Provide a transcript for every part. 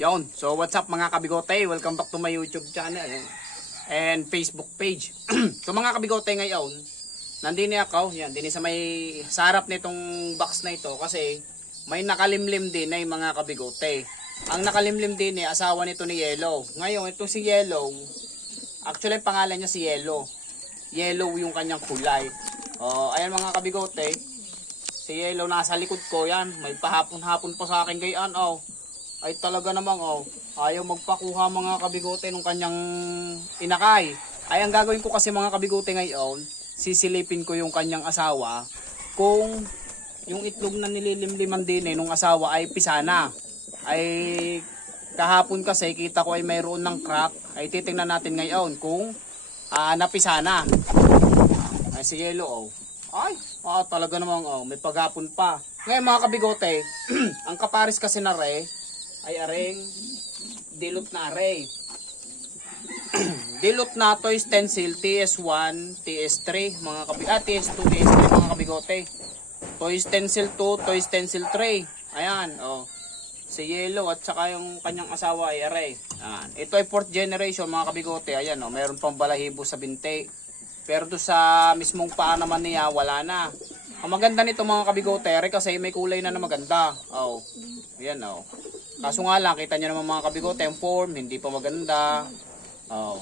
Yon. So what's up mga kabigote? Welcome back to my YouTube channel and Facebook page. so mga kabigote ngayon, nandini ako, yan, din sa may sarap nitong box na ito kasi may nakalimlim din ay mga kabigote. Ang nakalimlim din ay asawa nito ni Yellow. Ngayon, ito si Yellow, actually ang pangalan niya si Yellow. Yellow yung kanyang kulay. Oh, ayan mga kabigote, Si Yellow nasa likod ko yan. May pahapon-hapon pa sa akin gayaan. Oh. Ay talaga namang oh. Ayaw magpakuha mga kabigote ng kanyang inakay. Ay ang gagawin ko kasi mga kabigote ngayon, sisilipin ko yung kanyang asawa kung yung itlog na nililimliman din eh nung asawa ay pisana. Ay kahapon kasi kita ko ay mayroon ng crack. Ay titingnan natin ngayon kung ah, napisana. Ay si Yellow oh. Ay, ah, talaga namang oh, may paghapon pa. Ngayon mga kabigote, ang kaparis kasi na re ay areng dilute na array. dilute na toy stencil TS1, TS3, mga kabi ah, TS2, TS3 mga kabigote. Toy stencil 2, toy stencil 3. Ayan, oh. Si Yellow at saka yung kanyang asawa ay array. Ayan. Ito ay fourth generation mga kabigote. Ayan, oh, meron pang balahibo sa binte. Pero do sa mismong paa naman niya, wala na. Ang maganda nito mga kabigotere kasi may kulay na na maganda. Oh. Yan oh. Kaso nga lang, kita nyo naman mga kabigote, yung form, hindi pa maganda. Oh.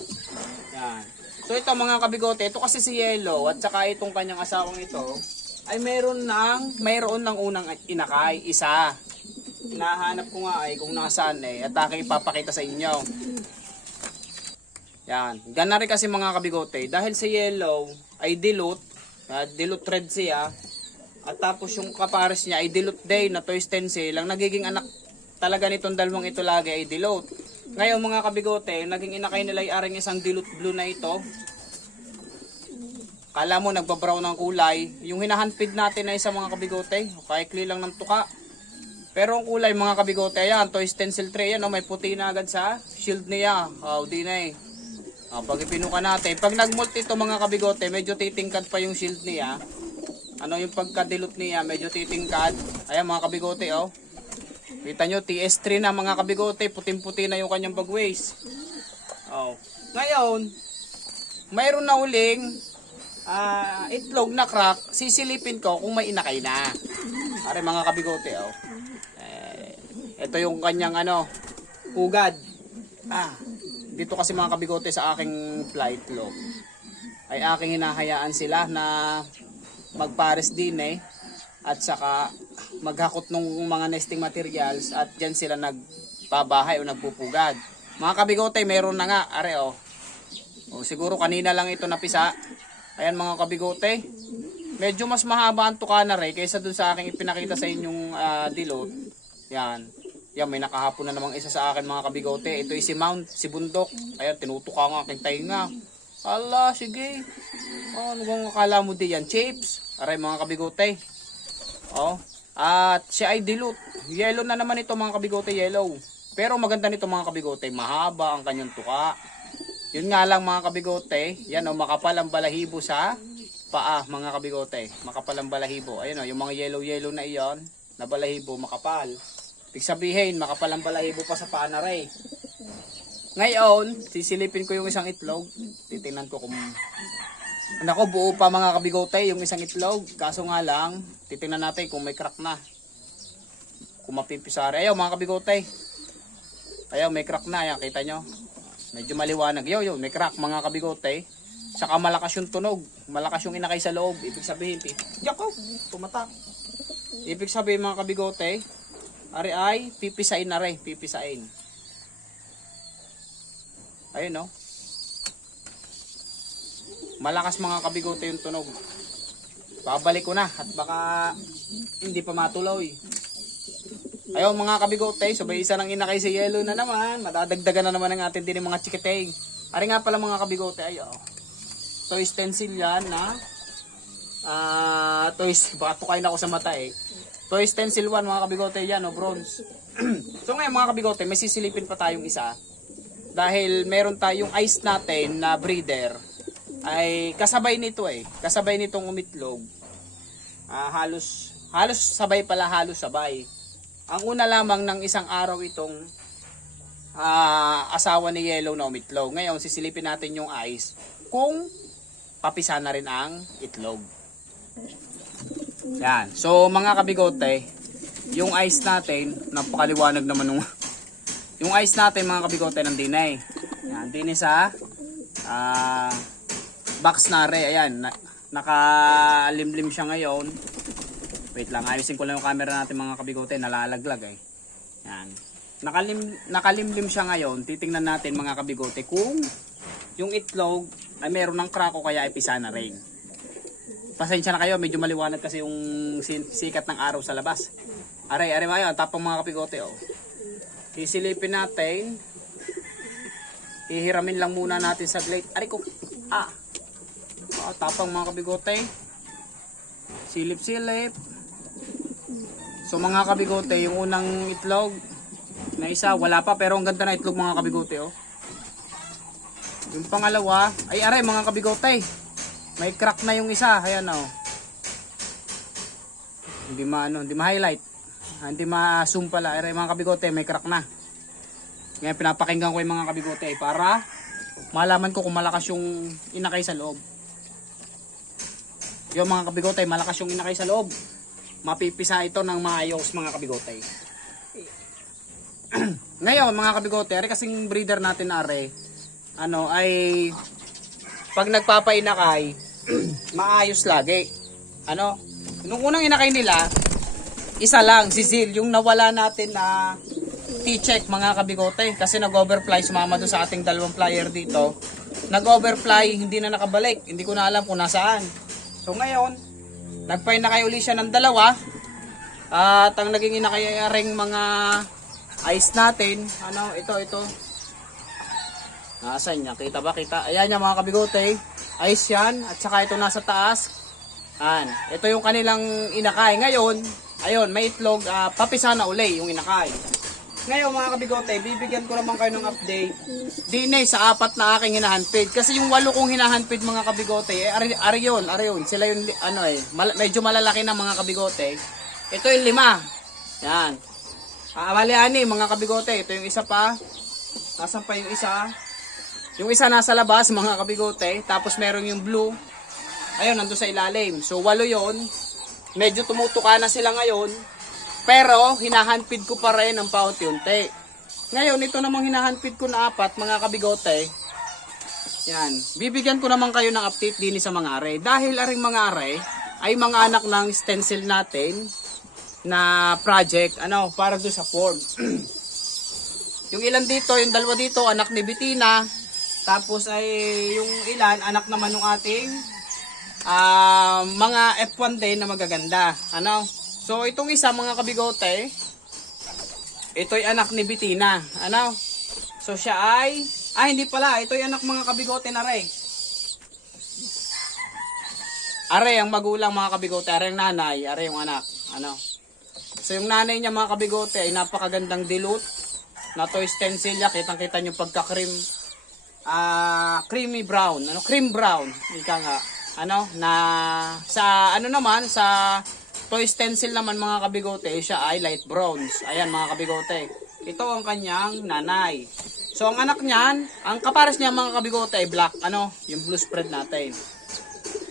Yan. So ito mga kabigote, ito kasi si Yellow at saka itong kanyang asawang ito ay meron ng mayroon ng unang inakay, isa. Nahanap ko nga ay kung nasaan eh at aking ipapakita sa inyo. Yan. Gana rin kasi mga kabigote. Dahil sa yellow ay dilute. Uh, dilute red siya. At tapos yung kapares niya ay dilute day na toy stencil. Ang nagiging anak talaga nitong dalawang ito lagi ay dilute. Ngayon mga kabigote, naging inakay nila ay aring isang dilute blue na ito. Kala mo nagbabrown ng kulay. Yung hinahandpid natin ay sa mga kabigote. Kaikli lang ng tuka. Pero ang kulay mga kabigote, ayan, toy stencil tray, yan, oh, may puti na agad sa shield niya. Oh, di na eh. Ah, pag ipinuka natin, pag nagmult ito mga kabigote, medyo titingkad pa yung shield niya. Ano yung pagka-dilute niya, medyo titingkad. Ayan mga kabigote, oh. Kita nyo, TS3 na mga kabigote, puting-puti na yung kanyang bagways. Oh. Ngayon, mayroon na uling ah, itlog na crack, sisilipin ko kung may inakay na. Are mga kabigote, oh. Eh, ito yung kanyang ano, hugad. Ah, dito kasi mga kabigote sa aking flight lock ay aking hinahayaan sila na magpares din eh at saka maghakot ng mga nesting materials at dyan sila nagpabahay o nagpupugad. Mga kabigote, meron na nga, are oh. O, siguro kanina lang ito napisa. Ayan mga kabigote. Medyo mas mahaba ang tuka na rin kaysa dun sa aking ipinakita sa inyong ah, dilute. Yan. Yan, may nakahapon na namang isa sa akin mga kabigote. Ito ay si Mount, si Bundok. Ayan, tinutuka ang aking tainga. Ala, sige. Oh, ano bang akala mo di yan? Chips. Aray mga kabigote. Oh. At siya ay dilute. Yellow na naman ito mga kabigote, yellow. Pero maganda nito mga kabigote, mahaba ang kanyang tuka. Yun nga lang mga kabigote, yan o, makapal ang balahibo sa paa mga kabigote. Makapal ang balahibo. Ayun o, yung mga yellow-yellow na iyon, na balahibo, makapal. Ibig sabihin, makapal ang balahibo pa sa paa na rin. Ngayon, sisilipin ko yung isang itlog. Titingnan ko kung... Nako, buo pa mga kabigote yung isang itlog. Kaso nga lang, titingnan natin kung may crack na. Kung mapipisari. Ayaw mga kabigote. Ayaw, may crack na. Ayan, kita nyo. Medyo maliwanag. Yo, yo, may crack mga kabigote. Saka malakas yung tunog. Malakas yung inakay sa loob. Ibig sabihin, Yako, tumatak. Ibig sabihin mga kabigote, ari ay pipisain na rin. Pipisain. Ayun no. Malakas mga kabigote yung tunog. Babalik ko na at baka hindi pa matuloy. Ayaw mga kabigote, sabay isa ng inakay sa yellow na naman. Madadagdagan na naman ng atin din yung mga chikiteng. Ari nga pala mga kabigote, ayo. Toy stencil yan na ah toys, baka tukain ako sa mata eh. Toy stencil 1 mga kabigote yan, o bronze. so ngayon mga kabigote, may sisilipin pa tayong isa. Dahil meron tayong ice natin na breeder ay kasabay nito eh. Kasabay nitong umitlog. Ah, halos halos sabay pala halos sabay. Ang una lamang ng isang araw itong ah, asawa ni yellow na umitlog. Ngayon, sisilipin natin yung eyes kung papisa na rin ang itlog. Yan. So, mga kabigote, yung ice natin, napakaliwanag naman nung... yung ice natin, mga kabigote, na eh. Yan, din sa ah, box na re. Ayan, na, nakalimlim siya ngayon. Wait lang, ayusin ko lang yung camera natin mga kabigote, nalalaglag eh. Yan. Nakalim, nakalimlim siya ngayon, titingnan natin mga kabigote kung yung itlog ay meron ng crack o kaya ay pisa na rin. Pasensya na kayo, medyo maliwanag kasi yung sikat ng araw sa labas. Aray, aray mayo, tapang mga kapigote oh. Sisilipin natin. Ihiramin lang muna natin sa plate. Aray ko. Ah. Ah, tapang mga kabigote. Silip-silip. So mga kabigote, yung unang itlog na isa, wala pa pero ang ganda na itlog mga kabigote oh. Yung pangalawa, ay aray mga kabigote. May crack na yung isa, ayan oh. Hindi ma ano, hindi ma-highlight. Ah, Hindi ma-zoom pala. Aray mga kabigote, may crack na. Ngayon pinapakinggan ko yung mga kabigote para malaman ko kung malakas yung inakay sa loob. Yung mga kabigote, malakas yung inakay sa loob. Mapipisa ito ng maayos mga kabigote. Ngayon mga kabigote, ari kasing breeder natin are, ano ay pag nagpapainakay, maayos lagi. Ano? Nung unang inakay nila, isa lang, si Zil, yung nawala natin na T-check mga kabigote. Kasi nag-overfly, sumama doon sa ating dalawang flyer dito. Nag-overfly, hindi na nakabalik. Hindi ko na alam kung nasaan. So ngayon, nagpainakay uli siya ng dalawa. At ang naging inakayaring mga ice natin, ano, ito, ito. Nasaan niya? Kita ba? Kita. Ayan niya mga kabigote. Ice yan. At saka ito nasa taas. Yan. Ito yung kanilang inakay. Ngayon, ayun, may itlog. ah, papisa na uli yung inakay. Ngayon mga kabigote, bibigyan ko naman kayo ng update. Dinay sa apat na aking hinahandpid. Kasi yung walo kong hinahandpid mga kabigote, eh, ari, ari yun, ari yun. Sila yung, ano eh, mal- medyo malalaki na mga kabigote. Ito yung lima. Yan. Ah, bali, ani, mga kabigote. Ito yung isa pa. Nasaan pa yung isa? Yung isa nasa labas, mga kabigote. Tapos meron yung blue. Ayun, nandun sa ilalim. So, walo yon Medyo tumutuka na sila ngayon. Pero, hinahandpid ko pa rin ng paunti-unti. Ngayon, ito namang hinahandpid ko na apat, mga kabigote. Yan. Bibigyan ko naman kayo ng update din sa mga are. Dahil aring mga are ay mga anak ng stencil natin na project, ano, para doon sa form. yung ilan dito, yung dalawa dito, anak ni Bettina. Tapos ay yung ilan, anak naman ng ating ah, mga F1 din na magaganda. Ano? So itong isa mga kabigote, ito'y anak ni Bettina. Ano? So siya ay, ah hindi pala, ito'y anak mga kabigote na rin. Are ang magulang mga kabigote, are ang nanay, are yung anak. Ano? So yung nanay niya mga kabigote ay napakagandang dilute na toy stencilia. Kitang kita nyo pagka-cream ah creamy brown. Ano? Cream brown. Ika nga. Ano? Na sa ano naman sa toy stencil naman mga kabigote siya ay light browns. Ayan mga kabigote. Ito ang kanyang nanay. So ang anak niyan, ang kapares niya mga kabigote ay black. Ano? Yung blue spread natin.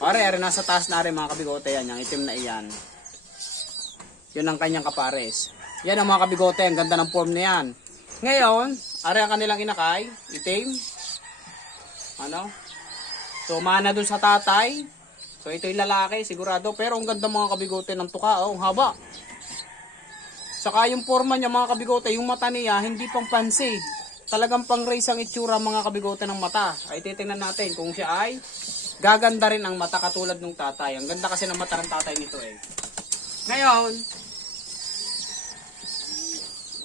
Are, are nasa taas na rin mga kabigote yan. Yung itim na iyan. Yun ang kanyang kapares. Yan ang mga kabigote. Ang ganda ng form na yan. Ngayon, are ang kanilang inakay. Itim. Ano? So, mana dun sa tatay. So, ito yung lalaki, sigurado. Pero ang ganda mga kabigote ng tuka. Oh, ang haba. Saka yung forma niya mga kabigote, yung mata niya, hindi pang pansi. Talagang pang race ang itsura mga kabigote ng mata. Ay titingnan natin kung siya ay gaganda rin ang mata katulad ng tatay. Ang ganda kasi ng mata ng tatay nito eh. Ngayon,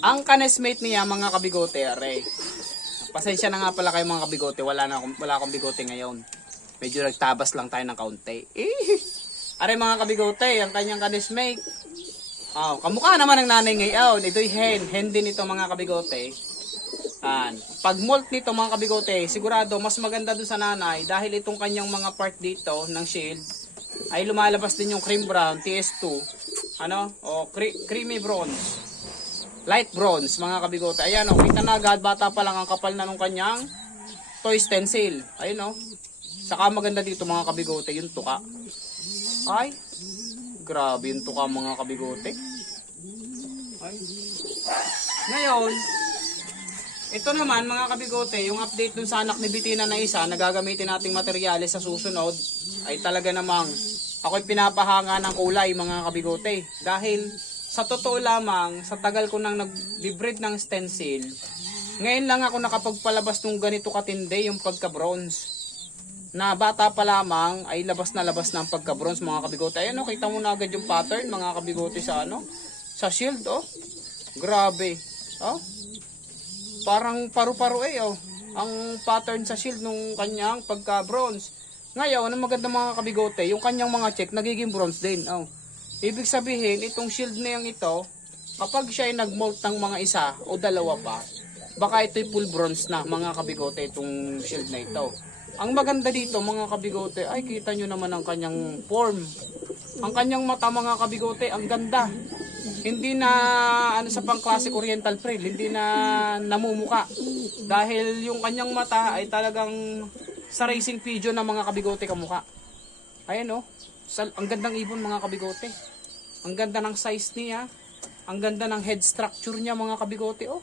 ang kanesmate niya mga kabigote, are. Pasensya na nga pala kayo mga kabigote, wala na wala akong bigote ngayon. Medyo nagtabas lang tayo ng kaunti. Eh, are mga kabigote, ang kanyang kanesmate. Oh, kamukha naman ng nanay ngayon. Ito'y hen. Hen din ito mga kabigote. An. Pag molt nito mga kabigote, sigurado mas maganda dun sa nanay dahil itong kanyang mga part dito ng shield ay lumalabas din yung cream brown, TS2. Ano? O cre- creamy bronze. light bronze mga kabigote. Ayan o, kita na agad, bata pa lang ang kapal na nung kanyang toy stencil. Ayun o. Saka maganda dito mga kabigote, yung tuka. Ay, grabe yung tuka mga kabigote. Ay. Ngayon, ito naman mga kabigote, yung update dun sa anak ni Bitina na isa na gagamitin nating materyales sa susunod ay talaga namang ako'y pinapahanga ng kulay mga kabigote. Dahil sa totoo lamang, sa tagal ko nang nag-breed ng stencil, ngayon lang ako nakapagpalabas ng ganito katindi yung pagka-bronze. Na bata pa lamang ay labas na labas ang pagka-bronze mga kabigote. Ayan o, kita mo na agad yung pattern mga kabigote sa ano, sa shield oh. Grabe. Oh. Parang paru-paro eh oh. Ang pattern sa shield nung kanyang pagka-bronze. Ngayon, ang maganda mga kabigote, yung kanyang mga check nagiging bronze din. Oh. Ibig sabihin, itong shield na yung ito, kapag siya ay nag-molt ng mga isa o dalawa pa, baka ito'y full bronze na mga kabigote itong shield na ito. Ang maganda dito mga kabigote, ay kita nyo naman ang kanyang form. Ang kanyang mata mga kabigote, ang ganda. Hindi na ano sa pang classic oriental frill, hindi na namumuka. Dahil yung kanyang mata ay talagang sa racing pigeon ng mga kabigote kamuka. Ayan oh, sal- ang gandang ibon mga kabigote. Ang ganda ng size niya. Ang ganda ng head structure niya mga kabigote oh.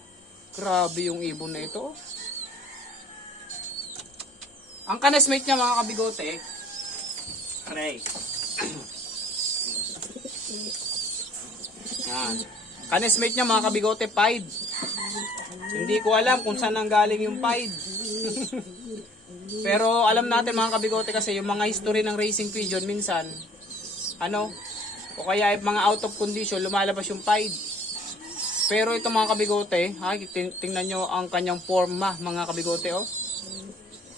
Grabe yung ibon na ito oh. Ang kanesmate niya mga kabigote, aray. Yan. Kanesmate niya mga kabigote, pied. Hindi ko alam kung saan ang galing yung pied. Pero alam natin mga kabigote kasi yung mga history ng racing pigeon minsan, ano, o kaya yung mga out of condition, lumalabas yung pied. Pero ito mga kabigote, ha, ting- tingnan nyo ang kanyang forma mga kabigote, oh.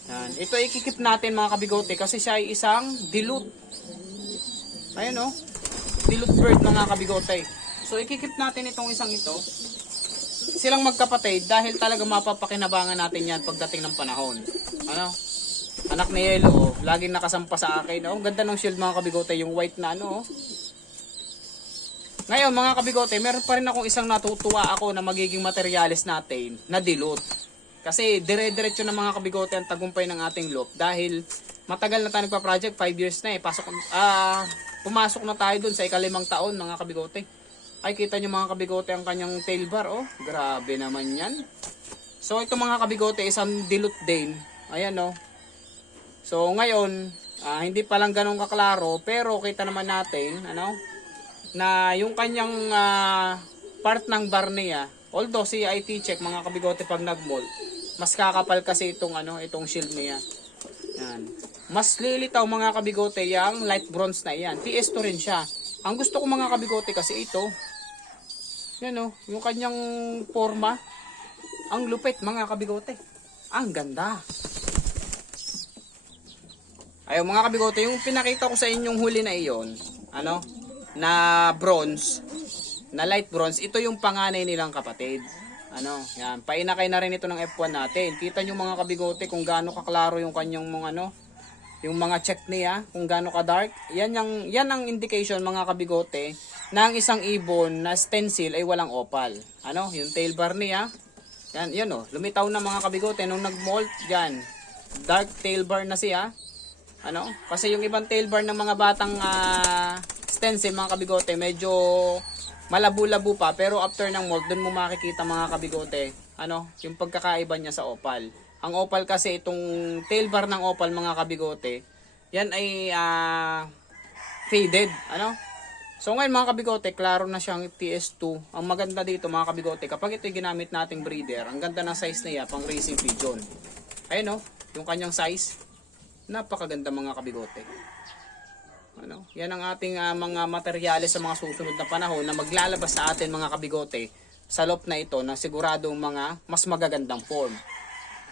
Yan. Ito ikikip natin mga kabigote kasi siya ay isang dilute. Ayun oh. Dilute bird mga kabigote. So ikikip natin itong isang ito. Silang magkapatid dahil talaga mapapakinabangan natin yan pagdating ng panahon. Ano? Anak ni Yelo, laging nakasampa sa akin. Oh, ang ganda ng shield mga kabigote, yung white na ano. Oh. Ngayon mga kabigote, meron pa rin akong isang natutuwa ako na magiging materialis natin na dilute. Kasi dire-diretso ng mga kabigote ang tagumpay ng ating loop dahil matagal na tayo nagpa-project, 5 years na eh. Pasok, ah, pumasok na tayo dun sa ikalimang taon mga kabigote. Ay kita nyo mga kabigote ang kanyang tail bar oh. Grabe naman yan. So ito mga kabigote isang dilute din. Ayan oh. So ngayon, ah, hindi pa lang ganun kaklaro pero kita naman natin ano na yung kanyang ah, part ng bar niya although si IT check mga kabigote pag nag-mold mas kakapal kasi itong ano itong shield niya yan. Mas lilitaw mga kabigote yung light bronze na yan. TS2 rin siya. Ang gusto ko mga kabigote kasi ito yan o yung kanyang forma ang lupit mga kabigote. Ang ganda. Ayun mga kabigote, yung pinakita ko sa inyong huli na iyon, ano, na bronze, na light bronze, ito yung panganay nilang kapatid. Ano, yan, painakay na rin ito ng F1 natin. Kita nyo mga kabigote kung gaano kaklaro yung kanyang mga ano, yung mga check niya, kung gaano ka dark. Yan yung, yan ang indication mga kabigote ang isang ibon na stencil ay walang opal. Ano, yung tail bar niya, yan, yan oh, lumitaw na mga kabigote nung nag-molt, yan, dark tail bar na siya. Ano? Kasi yung ibang tail bar ng mga batang ah, stencil, mga kabigote, medyo malabo-labo pa. Pero after ng mold, dun mo makikita mga kabigote, ano, yung pagkakaiba niya sa opal. Ang opal kasi, itong tail bar ng opal, mga kabigote, yan ay ah, faded. Ano? So ngayon mga kabigote, klaro na siyang TS2. Ang maganda dito mga kabigote, kapag ito ginamit nating breeder, ang ganda ng size niya pang racing pigeon. Ayun no, yung kanyang size. Napakaganda mga kabigote. Ano? Yan ang ating ah, mga materyales sa mga susunod na panahon na maglalabas sa atin mga kabigote sa loob na ito na siguradong mga mas magagandang form.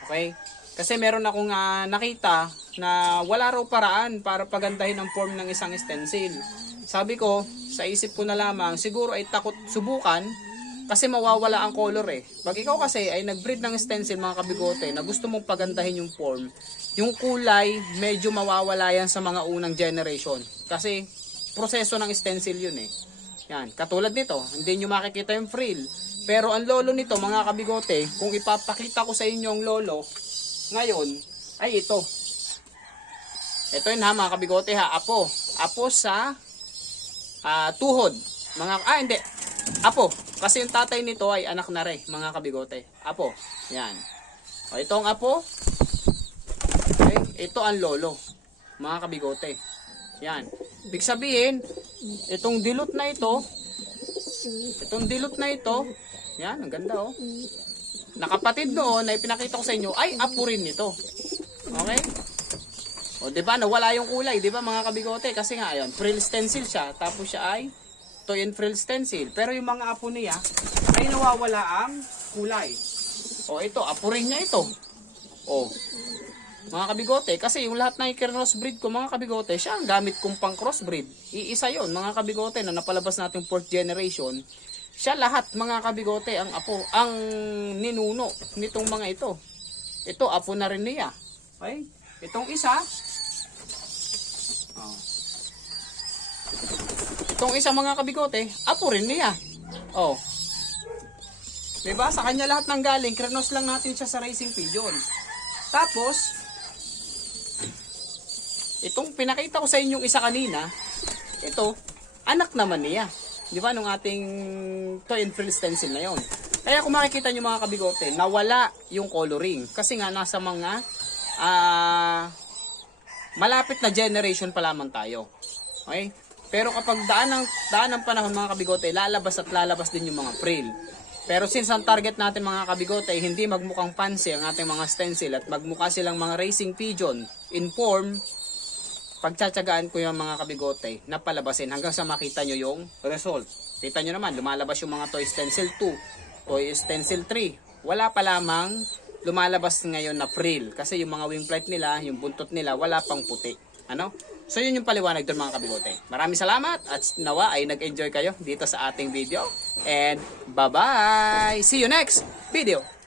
Okay? Kasi meron akong ah, nakita na wala raw paraan para pagandahin ang form ng isang stencil. Sabi ko, sa isip ko na lamang, siguro ay takot subukan kasi mawawala ang color eh. Pag ikaw kasi ay nag-breed ng stencil mga kabigote na gusto mong pagandahin yung form, yung kulay medyo mawawala yan sa mga unang generation. Kasi proseso ng stencil yun eh. Yan, katulad nito, hindi nyo makikita yung frill. Pero ang lolo nito, mga kabigote, kung ipapakita ko sa inyo ang lolo, ngayon, ay ito. Ito yun ha, mga kabigote ha, apo. Apo sa ah, tuhod. Mga, ah, hindi. Apo. Kasi yung tatay nito ay anak na rin, mga kabigote. Apo. Yan. O, ito ang apo. Okay. Ito ang lolo. Mga kabigote. Yan. Ibig sabihin, itong dilute na ito, itong dilute na ito, yan, ang ganda oh. Nakapatid doon na ipinakita ko sa inyo ay apo rin nito. Okay? O, di ba, nawala yung kulay, di ba, mga kabigote? Kasi nga, ayun, frill stencil siya, tapos siya ay toy and frill stencil. Pero yung mga apo niya, ay nawawala ang kulay. O, ito, apo rin niya ito. O, mga kabigote, kasi yung lahat na crossbreed ko, mga kabigote, siya ang gamit kong pang crossbreed. Iisa yon mga kabigote, na napalabas natin fourth generation. Siya lahat, mga kabigote, ang apo, ang ninuno nitong mga ito. Ito, apo na rin niya. Okay? Itong isa, oh. Itong isa mga kabigote, apo rin niya. Oh. Diba? Sa kanya lahat ng galing, krenos lang natin siya sa racing pigeon. Tapos, itong pinakita ko sa inyong isa kanina, ito, anak naman niya. Di ba, nung ating toy and frill stencil na yon. Kaya kung makikita nyo mga kabigote, nawala yung coloring. Kasi nga, nasa mga ah malapit na generation pa lamang tayo. Okay? Pero kapag daan ng, daan ng panahon mga kabigote, lalabas at lalabas din yung mga frill. Pero since ang target natin mga kabigote ay hindi magmukhang fancy ang ating mga stencil at magmukha silang mga racing pigeon in form, pagtsatsagaan ko yung mga kabigote na palabasin hanggang sa makita nyo yung result. Kita nyo naman, lumalabas yung mga toy stencil 2, toy stencil 3. Wala pa lamang lumalabas ngayon na frill kasi yung mga wing plate nila, yung buntot nila, wala pang puti. Ano? So yun yung paliwanag doon mga kabigote. Maraming salamat at nawa ay nag-enjoy kayo dito sa ating video. And bye-bye! See you next video!